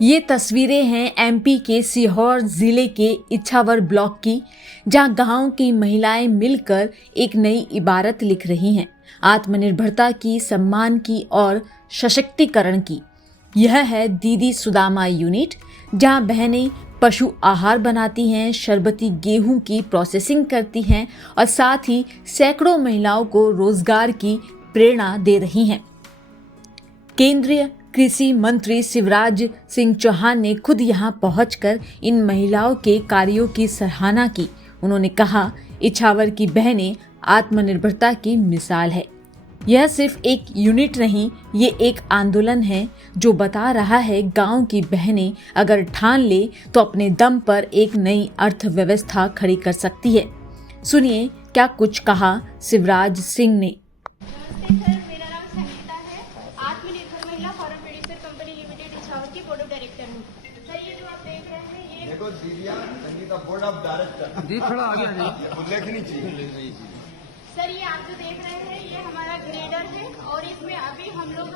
ये तस्वीरें हैं एमपी के सीहोर जिले के इछावर ब्लॉक की, जहां गांव की महिलाएं मिलकर एक नई इबारत लिख रही हैं, आत्मनिर्भरता की, सम्मान की और सशक्तिकरण की। यह है दीदी सुदामा यूनिट, जहां बहनें पशु आहार बनाती हैं, शरबती गेहूं की प्रोसेसिंग करती हैं और साथ ही सैकड़ों महिलाओं को रोजगार की प्रेरणा दे रही हैं। केंद्रीय कृषि मंत्री शिवराज सिंह चौहान ने खुद यहां पहुंचकर इन महिलाओं के कार्यों की सराहना की। उन्होंने कहा, इछावर की बहनें आत्मनिर्भरता की मिसाल है। यह सिर्फ एक यूनिट नहीं, ये एक आंदोलन है जो बता रहा है गांव की बहनें अगर ठान ले तो अपने दम पर एक नई अर्थव्यवस्था खड़ी कर सकती है। सुनिए क्या कुछ कहा शिवराज सिंह ने। देखो दीदिया संगीता बोर्ड ऑफ डायरेक्टर जी थोड़ा आगे आ जाइए। उल्लेखनीय चाहिए सर, ये आप जो देख रहे हैं ये हमारा ग्रेडर है और इसमें अभी हम लोग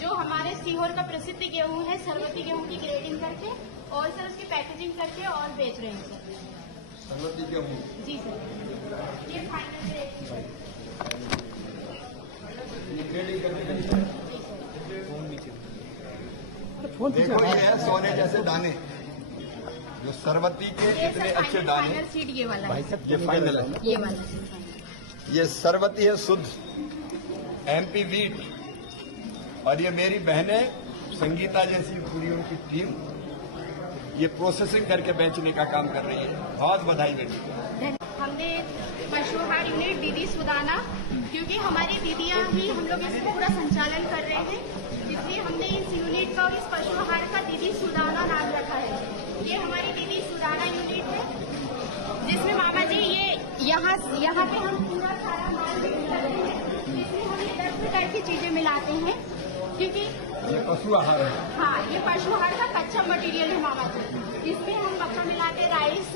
जो हमारे सीहोर का प्रसिद्ध गेहूं है सरवती गेहूं की ग्रेडिंग करके और सर उसकी पैकेजिंग करके और बेच रहे हैं सर। सरवती गेहूं जी सर, ये फाइनल देखो ये है सोने जैसे दाने, जो सरवती के इतने अच्छे दाने। फाइनल सीड ये वाला है, ये फाइनल है, ये वाला ये सरवती है शुद्ध एमपी वीट। और ये मेरी बहनें संगीता जैसी पूरी उनकी टीम ये प्रोसेसिंग करके बेचने का काम कर रही है। बहुत बधाई बेटी। हमने पशु आहार यूनिट दीदी सुदाना, क्योंकि हमारी दीदियां ही हम लोग इसका पूरा संचालन कर रहे हैं, इसलिए हमने इस यूनिट का और इस पशु आहार का दीदी सुदाना नाम रखा है। ये हमारी दीदी सुदाना यूनिट है, जिसमें मामा जी ये यहाँ पे हम पूरा सारा माल मिक्स करते हैं, जिसमें हम 10 प्रकार की चीजें मिलाते हैं, क्योंकि ये पशु आहार है। हाँ, ये पशु आहार का कच्चा मटेरियल है मामा जी। इसमें हम अपना मिलाते हैं राइस,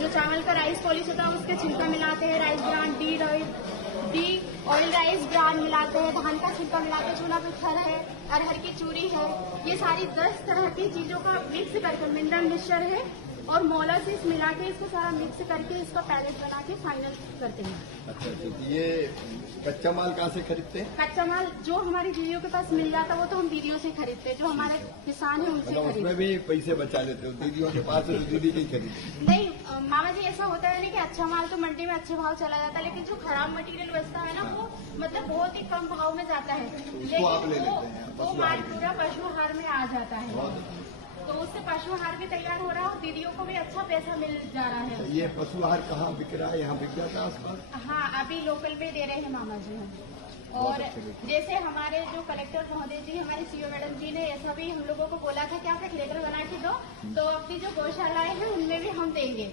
जो चावल का राइस पॉलिश होता है उसके छिलका मिलाते हैं, rice brand D oil rice brand मिलाते हैं, धान का छिलका मिलाते हैं, चूना पित्थर है, अरहर की चूरी है। ये सारी 10 तरह की चीजों का मिक्स करके मिनरल मिक्सचर है और मोलासिस मिला के इसको सारा मिक्स करके इसका पैलेट बना के फाइनल करते हैं। अच्छा, ये कच्चा माल कहाँ से खरीदते हैं? कच्चा माल जो हमारी दीदियों के पास मिल जाता है वो तो हम दीदियों से खरीदते हैं, जो हमारे किसान है उनसे मतलब उसमें खरीदते। भी पैसे बचा लेते हो दीदियों के पास, दीदी नहीं खरीदते। नहीं मामा जी, ऐसा होता है ना कि अच्छा माल तो मंडी में अच्छे भाव चला जाता है, लेकिन जो खराब मटेरियल बचता है ना वो मतलब बहुत ही कम भाव में जाता है, लेकिन आप ले लेते हैं, वो माल पूरा पशु आहार में आ जाता है, तो उससे पशु आहार भी तैयार हो रहा है और दीदियों को भी अच्छा पैसा मिल जा रहा है। ये पशु आहार कहाँ बिक रहा है? यहाँ बिक जाता है आसपास? हाँ, अभी लोकल में दे रहे हैं मामा जी हम। और जैसे हमारे जो कलेक्टर महोदय जी, हमारे सीओ मैडम जी ने ऐसा भी हम लोगों को बोला था कि आप एक लेटर बना के दो, तो अपनी जो गौशालाएं हैं उनमें भी हम देंगे,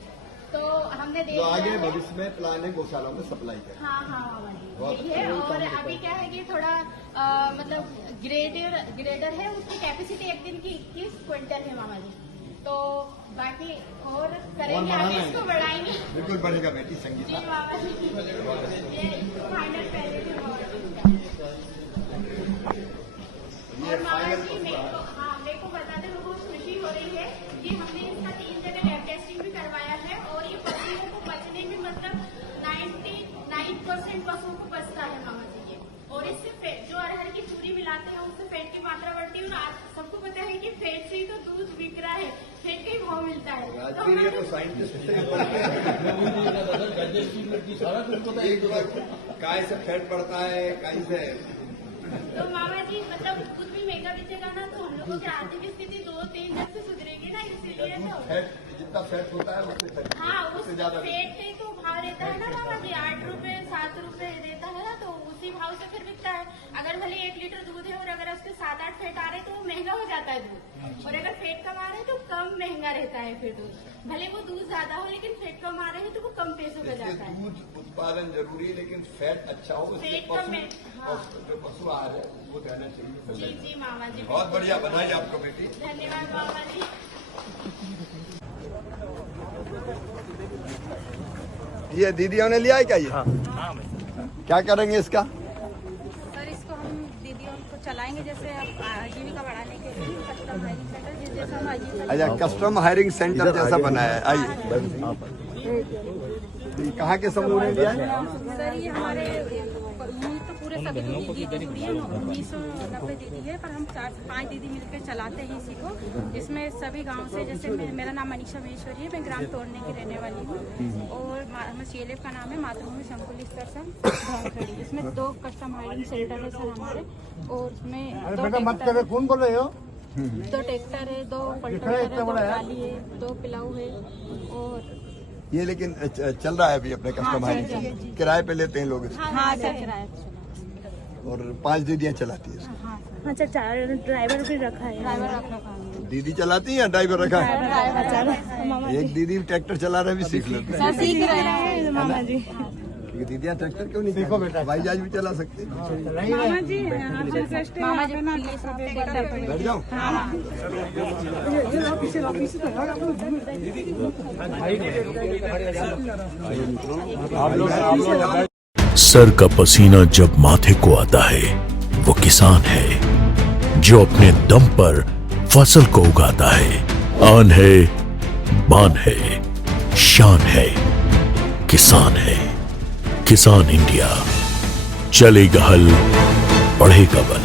तो हमने दे तो दिया आगे है। भविष्य में प्लान है गौशालाओं में सप्लाई करें। हाँ मामा जी, यही है। और अभी क्या है कि थोड़ा मतलब ग्रेडर है, उसकी कैपेसिटी एक दिन की 21 क्विंटल है मामा जी, तो बाकी और करेंगे, आगे इसको बढ़ाएंगे। बिल्कुल बढ़ेगा बेटी संगीता। जी मामा जी, ये फाइनल पहले भी और मामा जी मेरे को बताते हुए बहुत खुशी हो रही है कि हमने इसका 3 जगह लैब टेस्टिंग भी करवाया है और ये पशुओं को बचने में मतलब 99% पशुओं को बचता है मामा जी ये। और इससे फैट, जो अरहर की चूरी मिलाते हैं उससे फैट की मात्रा बढ़ती है, और आज सबको पता है कि फैट से ही तो दूध बिक रहा है, फैट का ही भाव मिलता है। तो साइंटिस्ट काय से फैट बढ़ता है, काय से। तो मामा जी मतलब कुछ भी महंगा बेचेगा ना तो हम लोगों की आर्थिक स्थिति 2-3 दिन से सुधरेगी ना, इसीलिए तो फैट जितना फैट होता है उससे हाँ, उस उससे ज्यादा फैट का ही तो भाव रहता है ना मामा जी, 8 रुपए 7 रुपए देता है ना, तो उसी भाव से फिर बिकता है। अगर भले 1 लीटर दूध है और अगर उसके 7-8 फैट आ रहे तो वो महंगा हो जाता है दूध, और अगर फैट कम आ रहे तो कम महंगा रहता है फिर दूध। भले वो दूध ज्यादा हो लेकिन फैट कम आ रहे हैं तो वो कम पैसों का जाता है। दूध उत्पादन जरूरी है, लेकिन फैट अच्छा हो, इसलिए फैट कम है, हाँ। जो पशु आहार है वो देना चाहिए। जी मामा जी, बहुत बढ़िया, बधाई आपको बेटी। धन्यवाद मामा जी। ये दीदियों ने लिया है क्या? ये क्या करेंगे इसका? सर, इसको हम दीदियों को चलाएंगे, जैसे अब आजीविका बढ़ाने के लिए कस्टम हायरिंग सेंटर, अच्छा, कस्टम हायरिंग सेंटर जैसा बनाया है। आइए, कहाँ के समूह ने लिया है? सर ये हमारे मूल तो पूरे सभी दीदी दी है 1990 दीदी है, पर हम 4-5 दीदी मिलकर चलाते हैं इसी को, जिसमें सभी गांव से, जैसे मेरा नाम मनीषा महेश्वरी है, मैं ग्राम तोड़ने की रहने वाली हूँ, और CLF का नाम है मातृभूमि संकुल स्तर सर धौलखड़ी। इसमें 2 कस्टम हायरिंग सेंटर है सर हमारे, और उसमें 2 ट्रैक्टर है, 2 पलटर है, 2 ट्राली है, 2 पिलाऊ है, और ये लेकिन चल रहा है अभी अपने कस्टम हायरिंग, किराए पे लेते हैं लोग इसको, हाँ सर किराया और 5 दीदियाँ चलाती है इसको। हाँ सर, 4 ड्राइवर भी रखा है, ड्राइवर रखा है, दीदी चलाती है या ड्राइवर रखा है? एक दीदी ट्रैक्टर चला रहे भी सीख लेते हैं। सीख रहे हैं मामा जी। दीदियाँ ट्रैक्टर क्यों नहीं सीखो बेटा, भाई जहाज भी चला सकते हैं। मामा जी मामा जी बैठ जाओ। सर का पसीना जब माथे को आता है वो किसान है जो अपने दम पर फसल को उगाता है। आन है, बान है, शान है, किसान है। किसान इंडिया, चलेगा हल, बढ़ेगा बल।